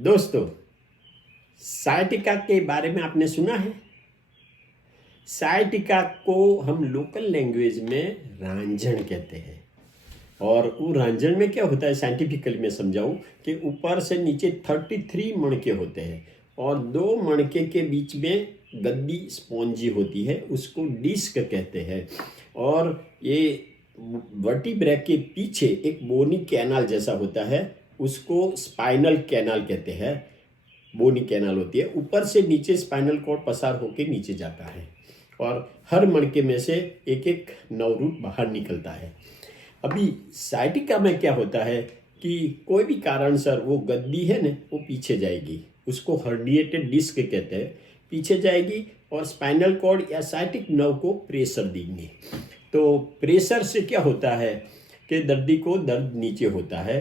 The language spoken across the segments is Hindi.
दोस्तों, सायटिका के बारे में आपने सुना है? सायटिका को हम लोकल लैंग्वेज में रांझण कहते हैं। और वो रांझण में क्या होता है, साइंटिफिकली मैं समझाऊं कि ऊपर से नीचे 33 मणके होते हैं और 2 मणके के बीच में गद्दी स्पॉन्जी होती है, उसको डिस्क कहते हैं। और ये वर्टिब्रा के पीछे एक बोनी कैनाल जैसा होता है, उसको स्पाइनल कैनाल कहते हैं। बोनी कैनाल होती है, ऊपर से नीचे स्पाइनल कॉर्ड पसार होकर नीचे जाता है और हर मणके में से एक एक नवरूट बाहर निकलता है। अभी सायटिका में क्या होता है कि कोई भी कारण सर वो गद्दी है ना, वो पीछे जाएगी, उसको हर्निएटेड डिस्क कहते हैं, पीछे जाएगी और स्पाइनल कॉर्ड या सायटिक नर्व को प्रेशर देंगे। तो प्रेशर से क्या होता है कि दर्दी को दर्द नीचे होता है।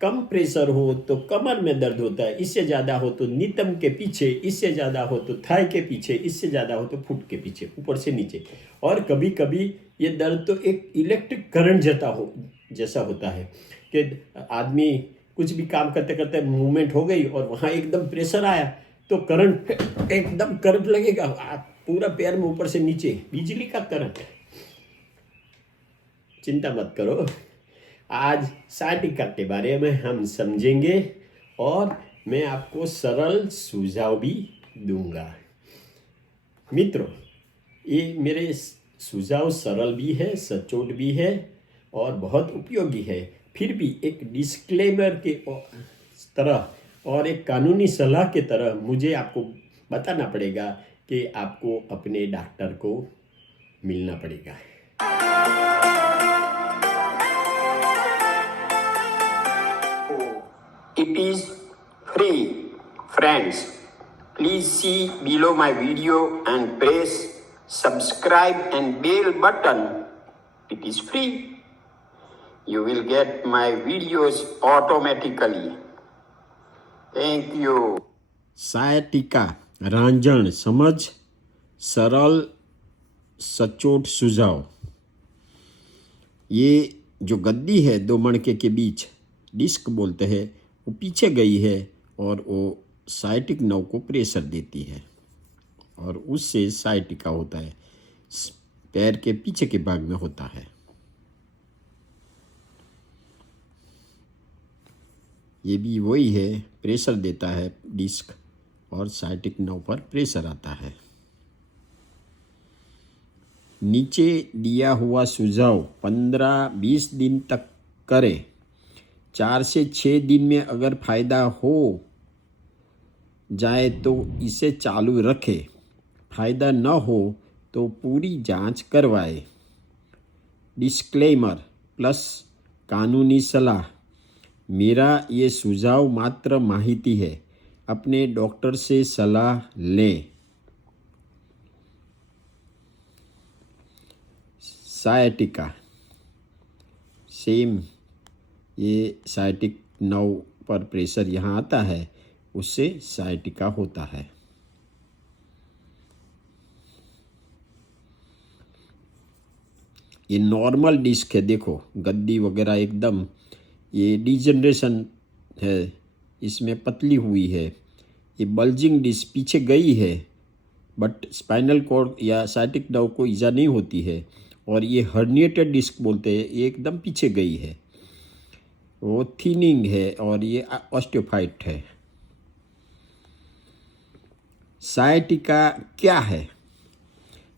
कम प्रेशर हो तो कमर में दर्द होता है, इससे ज़्यादा हो तो नितंब के पीछे, इससे ज़्यादा हो तो थाई के पीछे, इससे ज़्यादा हो तो फुट के पीछे, ऊपर से नीचे। और कभी कभी ये दर्द तो एक इलेक्ट्रिक करंट जैसा होता है कि आदमी कुछ भी काम करते करते मूवमेंट हो गई और वहाँ एकदम प्रेशर आया तो करंट, एकदम करंट लगेगा पूरा पैर में ऊपर से नीचे, बिजली का करंट। चिंता मत करो, आज सायटिका के बारे में हम समझेंगे और मैं आपको सरल सुझाव भी दूंगा। मित्रों, ये मेरे सुझाव सरल भी है, सचोट भी है और बहुत उपयोगी है। फिर भी एक डिस्क्लेमर के तरह और एक कानूनी सलाह के तरह मुझे आपको बताना पड़ेगा कि आपको अपने डॉक्टर को मिलना पड़ेगा। It is free, friends. Please see below my video and press subscribe and bell button. It is free. You will get my videos automatically. Thank you. Sciatica रांझण समझ, सरल सचोट सुझाव। ये जो गद्दी है 2 मणके के बीच, डिस्क बोलते हैं, वो पीछे गई है और वो सायटिक नर्व को प्रेशर देती है और उससे सायटिका होता है, पैर के पीछे के भाग में होता है। ये भी वही है, प्रेशर देता है डिस्क और सायटिक नर्व पर प्रेशर आता है। नीचे दिया हुआ सुझाव 15-20 दिन तक करें। 4 से 6 दिन में अगर फ़ायदा हो जाए तो इसे चालू रखें। फ़ायदा न हो तो पूरी जांच करवाएं। डिस्क्लेमर प्लस कानूनी सलाह, मेरा ये सुझाव मात्र माहिती है, अपने डॉक्टर से सलाह लें। सायटिका सेम, ये सायटिक नर्व पर प्रेशर यहाँ आता है, उससे सायटिका होता है। ये नॉर्मल डिस्क है, देखो गद्दी वगैरह एकदम, ये डिजनरेशन है, इसमें पतली हुई है। ये बल्जिंग डिस्क पीछे गई है बट स्पाइनल कॉर्ड या सायटिक नर्व को ईजा नहीं होती है। और ये हर्निएटेड डिस्क बोलते हैं, ये एकदम पीछे गई है, वो थिनिंग है और ये ऑस्टियोफाइट है। सायटिका क्या है?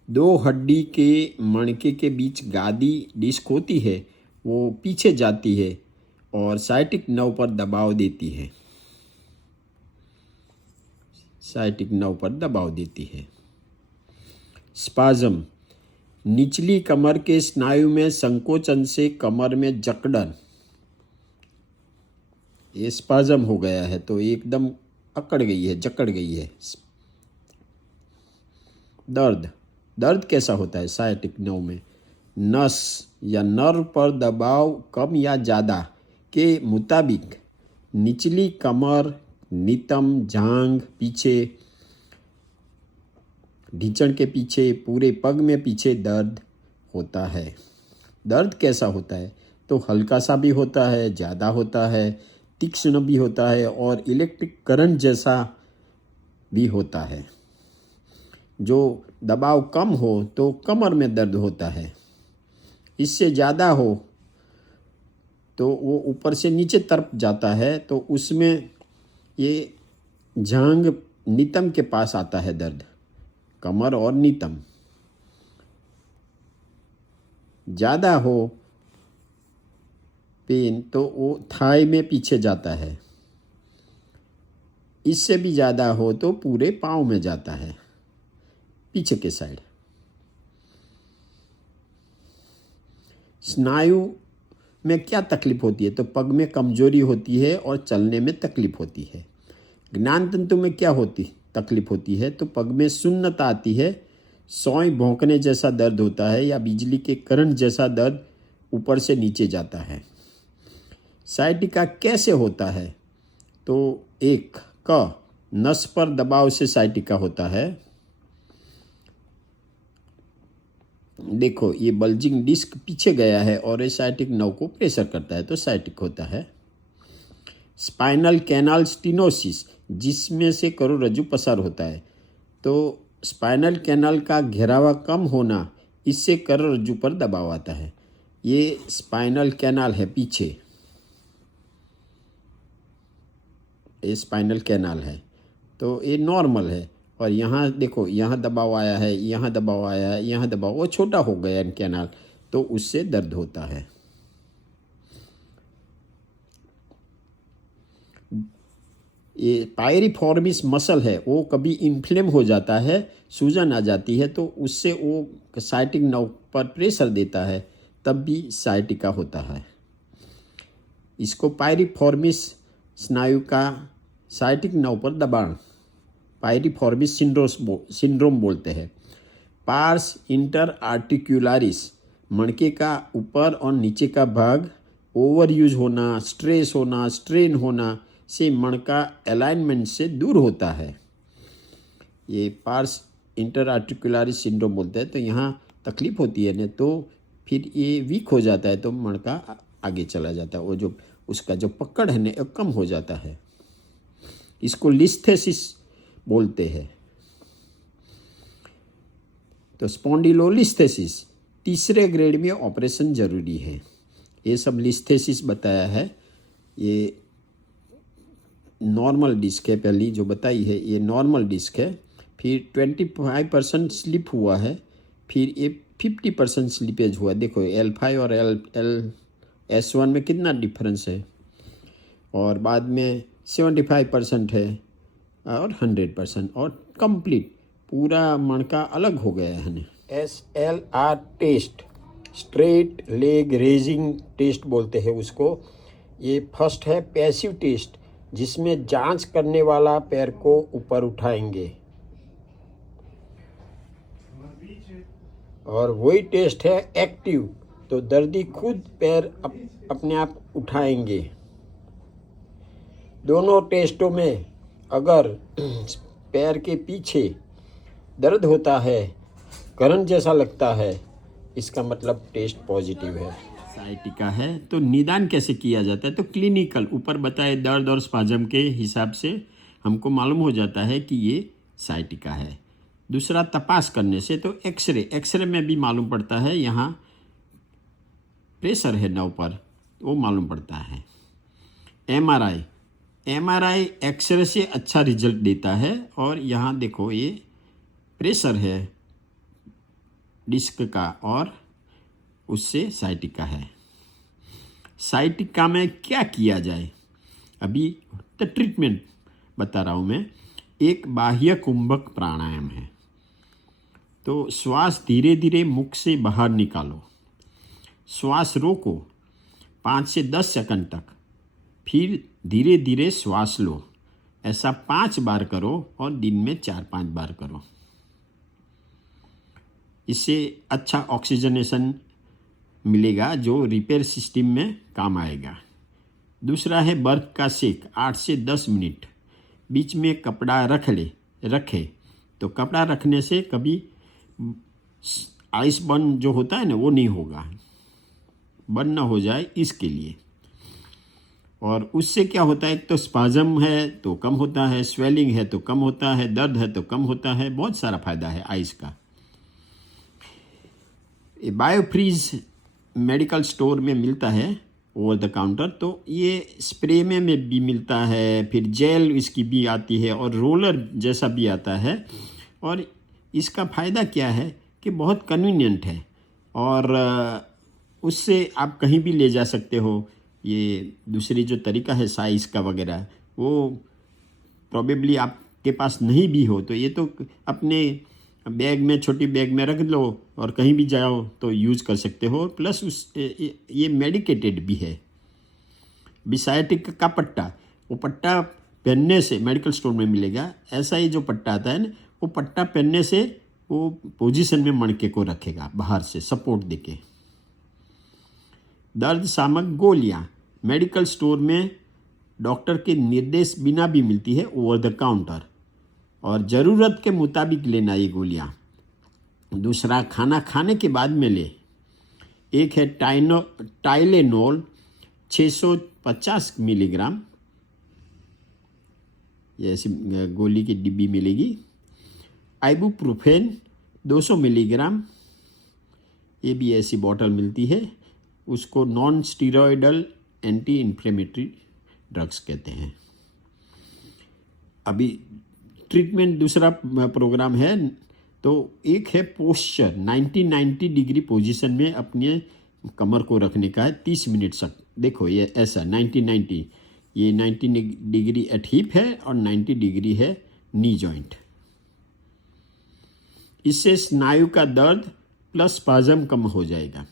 2 हड्डी के मणके के बीच गादी डिस्क होती है, वो पीछे जाती है और सायटिक नर्व पर दबाव देती है। सायटिक नर्व पर दबाव देती है। स्पाज्म, निचली कमर के स्नायु में संकोचन से कमर में जकड़न। ये स्पाज्म हो गया है तो एकदम अकड़ गई है, जकड़ गई है। दर्द, दर्द कैसा होता है सायटिक नर्व में? नस या नर्व पर दबाव कम या ज़्यादा के मुताबिक निचली कमर, नितंब, जांघ, पीछे ढींचण के पीछे, पूरे पग में पीछे दर्द होता है। दर्द कैसा होता है? तो हल्का सा भी होता है, ज़्यादा होता है, तीक्ष्ण भी होता है और इलेक्ट्रिक करंट जैसा भी होता है। जो दबाव कम हो तो कमर में दर्द होता है, इससे ज़्यादा हो तो वो ऊपर से नीचे तरफ जाता है, तो उसमें ये जांघ नितंब के पास आता है दर्द, कमर और नितंब। ज़्यादा हो पेन तो वो थाई में पीछे जाता है, इससे भी ज़्यादा हो तो पूरे पाँव में जाता है, पीछे के साइड। स्नायु में क्या तकलीफ होती है? तो पग में कमजोरी होती है और चलने में तकलीफ होती है। ज्ञान तंतु में क्या तकलीफ होती है? तो पग में सुन्नता आती है, सोई भौंकने जैसा दर्द होता है या बिजली के करंट जैसा दर्द ऊपर से नीचे जाता है। साइटिका कैसे होता है? तो एक क नस पर दबाव से साइटिका होता है। देखो ये बल्जिंग डिस्क पीछे गया है और ये साइटिक नर्व को प्रेशर करता है, तो साइटिक होता है। स्पाइनल कैनाल स्टीनोसिस, जिसमें से करोड़रज्जु पसार होता है, तो स्पाइनल कैनाल का घेरावा कम होना, इससे करोड़रज्जु पर दबाव आता है। ये स्पाइनल कैनाल है पीछे, ये स्पाइनल कैनाल है, तो ये नॉर्मल है। और यहाँ देखो, यहाँ दबाव आया है, यहाँ दबाव आया है, यहाँ दबाव, वो छोटा हो गया कैनाल, तो उससे दर्द होता है। ये पायरिफॉर्मिस मसल है, वो कभी इन्फ्लेम हो जाता है, सूजन आ जाती है, तो उससे वो साइटिक नर्व पर प्रेशर देता है, तब भी साइटिका होता है। इसको पायरिफॉर्मिस स्नायु का साइटिक नर्व पर दबाव, पायरिफॉर्मिस सिंड्रोम बोलते हैं। पार्स इंटर आर्टिक्युलारिस, मणके का ऊपर और नीचे का भाग ओवर यूज होना, स्ट्रेस होना, स्ट्रेन होना से मणका अलाइनमेंट से दूर होता है। ये पार्स इंटर आर्टिक्युलारिस सिंड्रोम बोलते हैं। तो यहाँ तकलीफ होती है ना, तो फिर ये वीक हो जाता है, तो मणका आगे चला जाता है, वो जो उसका जो पकड़ है ना वो कम हो जाता है। इसको लिस्थेसिस बोलते हैं। तो स्पॉन्डिलोलिस्थेसिस तीसरे ग्रेड में ऑपरेशन जरूरी है। ये सब लिस्थेसिस बताया है। ये नॉर्मल डिस्क है, पहली जो बताई है ये नॉर्मल डिस्क है। फिर 25% स्लिप हुआ है, फिर ये 50% स्लिपेज हुआ। देखो L5 और S1 में कितना डिफरेंस है, और बाद में 75% है और 100% और कंप्लीट पूरा मणका अलग हो गया है। SLR test, straight leg raising test बोलते हैं उसको। ये फर्स्ट है पैसिव टेस्ट, जिसमें जांच करने वाला पैर को ऊपर उठाएंगे, और वही टेस्ट है एक्टिव, तो दर्दी खुद पैर अपने आप उठाएंगे। दोनों टेस्टों में अगर पैर के पीछे दर्द होता है, करंट जैसा लगता है, इसका मतलब टेस्ट पॉजिटिव है, साइटिका है। तो निदान कैसे किया जाता है? तो क्लिनिकल ऊपर बताए दर्द और स्पाजम के हिसाब से हमको मालूम हो जाता है कि ये साइटिका है। दूसरा तपास करने से, तो एक्सरे में भी मालूम पड़ता है, यहाँ प्रेशर है नर्व पर, वो मालूम पड़ता है। एमआरआई एक्सरे से अच्छा रिजल्ट देता है, और यहाँ देखो ये प्रेशर है डिस्क का, और उससे साइटिका है। साइटिका में क्या किया जाए? अभी तो ट्रीटमेंट बता रहा हूँ मैं। एक बाह्य कुंभक प्राणायाम है, तो श्वास धीरे धीरे मुख से बाहर निकालो, श्वास रोको 5 से 10 सेकंड तक, फिर धीरे धीरे श्वास लो। ऐसा 5 बार करो और दिन में 4-5 बार करो। इससे अच्छा ऑक्सीजनेशन मिलेगा, जो रिपेयर सिस्टम में काम आएगा। दूसरा है बर्फ का सेक, 8 से 10 मिनट, बीच में कपड़ा रखे, तो कपड़ा रखने से कभी आइस बर्न जो होता है ना, वो नहीं होगा, बर्न ना हो जाए इसके लिए। और उससे क्या होता है, एक तो स्पाजम है तो कम होता है, स्वेलिंग है तो कम होता है, दर्द है तो कम होता है, बहुत सारा फायदा है आइस का। ये बायोफ्रीज मेडिकल स्टोर में मिलता है ओवर द काउंटर, तो ये स्प्रे में भी मिलता है, फिर जेल इसकी भी आती है और रोलर जैसा भी आता है। और इसका फ़ायदा क्या है कि बहुत कन्वीनियंट है और उससे आप कहीं भी ले जा सकते हो। ये दूसरी जो तरीका है साइज़ का वगैरह, वो प्रॉबेबली आपके पास नहीं भी हो, तो ये तो अपने बैग में, छोटी बैग में रख लो और कहीं भी जाओ तो यूज़ कर सकते हो। प्लस ये मेडिकेटेड भी है। बिसाइटिक का पट्टा, वो पट्टा पहनने से मेडिकल स्टोर में मिलेगा, ऐसा ही जो पट्टा आता है ना, वो पट्टा पहनने से वो पोजीशन में मणके को रखेगा बाहर से सपोर्ट देके। दर्द शामक गोलियाँ मेडिकल स्टोर में डॉक्टर के निर्देश बिना भी मिलती है ओवर द काउंटर, और ज़रूरत के मुताबिक लेना ये गोलियाँ। दूसरा, खाना खाने के बाद में ले। एक है टाइलेनोल 650 मिलीग्राम, ये ऐसी गोली की डिब्बी मिलेगी। आइबुप्रोफेन 200 मिलीग्राम, ये भी ऐसी बॉटल मिलती है। उसको non steroidal anti inflammatory drugs कहते हैं। अभी ट्रीटमेंट दूसरा प्रोग्राम है, तो एक है पोस्चर, 90 डिग्री पोजीशन में अपने कमर को रखने का है 30 मिनट तक। देखो ये ऐसा 90, ये 90 डिग्री एट हिप है और 90 डिग्री है नी जॉइंट। इससे स्नायु का दर्द प्लस स्पाजम कम हो जाएगा।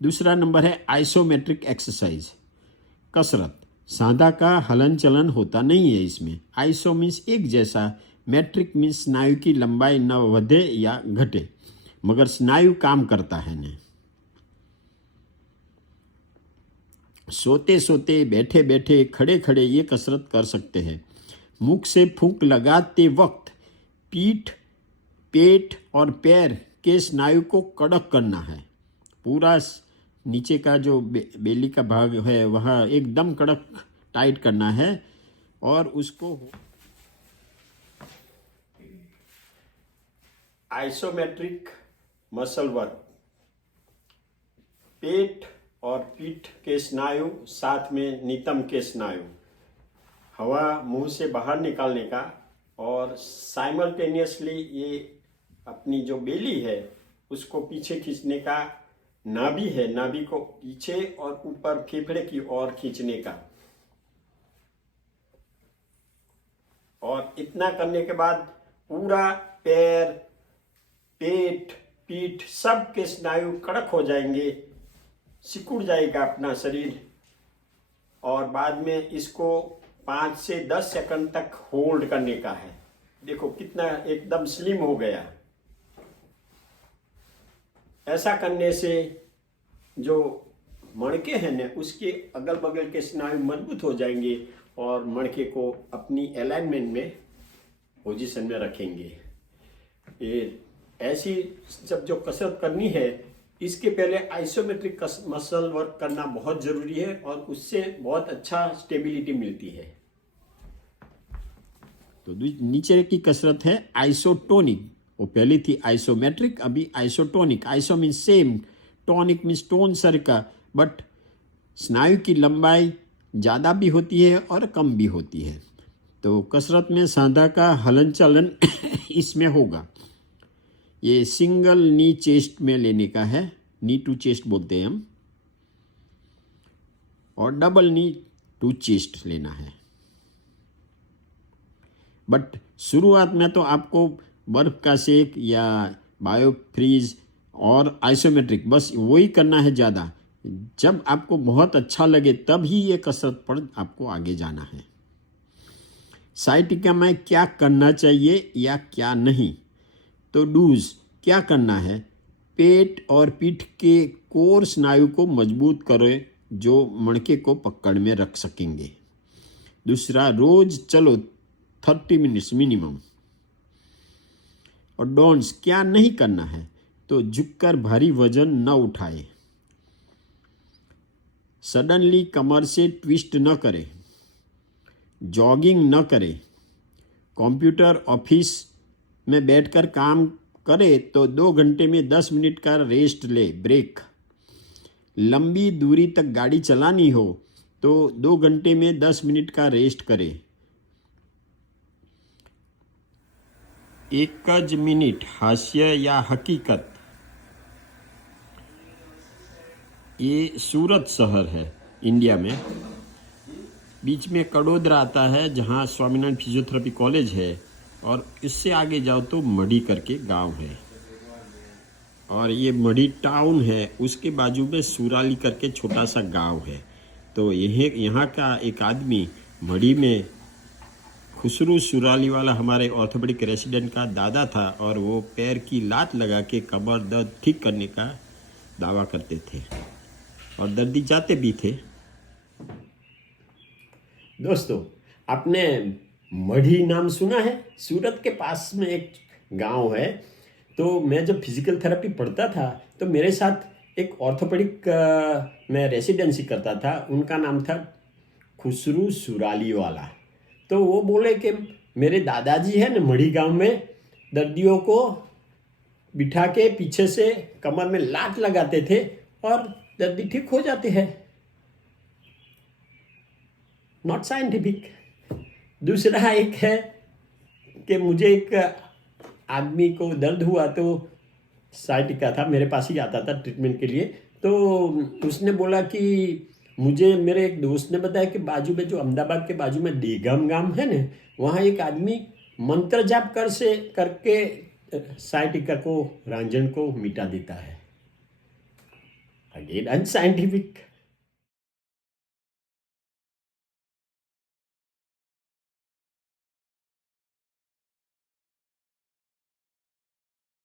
दूसरा नंबर है आइसोमेट्रिक एक्सरसाइज, कसरत। सांधा का हलन चलन होता नहीं है इसमें। आइसो मीन्स एक जैसा, मैट्रिक मीन्स स्नायु की लंबाई न बढ़े या घटे, मगर स्नायु काम करता है न। सोते सोते, बैठे बैठे, खड़े खड़े ये कसरत कर सकते हैं। मुख से फूंक लगाते वक्त पीठ, पेट और पैर के स्नायु को कड़क करना है। पूरा नीचे का जो बेली का भाग है वहाँ एकदम कड़क टाइट करना है और उसको आइसोमेट्रिक मसल वर्क। पेट और पीठ के स्नायु, साथ में नितंब के स्नायु, हवा मुंह से बाहर निकालने का और साइमल्टेनियसली ये अपनी जो बेली है उसको पीछे खींचने का। नाभि है, नाभि को पीछे और ऊपर फेफड़े की ओर खींचने का। और इतना करने के बाद पूरा पैर, पेट, पीठ सब के स्नायु कड़क हो जाएंगे, सिकुड़ जाएगा अपना शरीर। और बाद में इसको 5 से 10 सेकंड तक होल्ड करने का है। देखो कितना एकदम स्लिम हो गया। ऐसा करने से जो मणके हैं ना, उसके अगल बगल के स्नायु मजबूत हो जाएंगे और मणके को अपनी अलाइनमेंट में पोजीशन में रखेंगे। ये ऐसी जब जो कसरत करनी है, इसके पहले आइसोमेट्रिक मसल वर्क करना बहुत जरूरी है और उससे बहुत अच्छा स्टेबिलिटी मिलती है। तो नीचे की कसरत है आइसोटोनिक। वो पहली थी आइसोमेट्रिक, अभी isotonic. Iso means same, tonic means tone sir का, बट स्नायु की लंबाई ज़्यादा भी होती है और कम भी होती है। तो कसरत में सांधा का हलन चलन इसमें होगा। ये सिंगल नी चेस्ट में लेने का है, नी टू चेस्ट बोलते हैं हम, और डबल नी टू चेस्ट लेना है। बट शुरुआत में तो आपको बर्फ़ का सेक या बायोफ्रीज और आइसोमेट्रिक बस वही करना है ज़्यादा। जब आपको बहुत अच्छा लगे तब ही ये कसरत पर आपको आगे जाना है। साइटिका में क्या करना चाहिए या क्या नहीं, तो डूज क्या करना है, पेट और पीठ के कोर स्नायु को मजबूत करें जो मणके को पकड़ में रख सकेंगे। दूसरा, रोज चलो 30 मिनट्स मिनिमम। और डोंट्स क्या नहीं करना है, तो झुककर भारी वजन न उठाए। सडनली कमर से ट्विस्ट न करे, जॉगिंग न करे, कंप्यूटर ऑफिस में बैठकर काम करे तो 2 घंटे में 10 मिनट का रेस्ट ले, ब्रेक। लंबी दूरी तक गाड़ी चलानी हो तो 2 घंटे में 10 मिनट का रेस्ट करे। 1 मिनट हास्य या हकीकत। ये सूरत शहर है इंडिया में, बीच में कड़ोदरा आता है जहाँ स्वामीनारायण फिजियोथेरेपी कॉलेज है, और इससे आगे जाओ तो मढ़ी करके गांव है, और ये मढ़ी टाउन है, उसके बाजू में सुराली करके छोटा सा गांव है। तो यहाँ का एक आदमी मढ़ी में खुसरू सुराली वाला हमारे ऑर्थोपेडिक रेसिडेंट का दादा था, और वो पैर की लात लगा के कमर दर्द ठीक करने का दावा करते थे, और दर्दी जाते भी थे। दोस्तों, आपने मढ़ी नाम सुना है? सूरत के पास में एक गांव है। तो मैं जब फिजिकल थेरेपी पढ़ता था तो मेरे साथ एक ऑर्थोपेडिक में रेसिडेंसी करता था, उनका नाम था खुसरू सुराली वाला। तो वो बोले कि मेरे दादाजी है ना मढ़ी गांव में दर्दियों को बिठा के पीछे से कमर में लात लगाते थे और दर्दी ठीक हो जाते हैं। Not scientific. दूसरा एक है कि मुझे एक आदमी को दर्द हुआ तो साइटिका था, मेरे पास ही आता था ट्रीटमेंट के लिए। तो उसने बोला कि मुझे मेरे एक दोस्त ने बताया कि बाजू में जो अहमदाबाद के बाजू में देगम गांव है ना, वहाँ एक आदमी मंत्र जाप करके साइटिका को, रांझण को मिटा देता है। Again unscientific.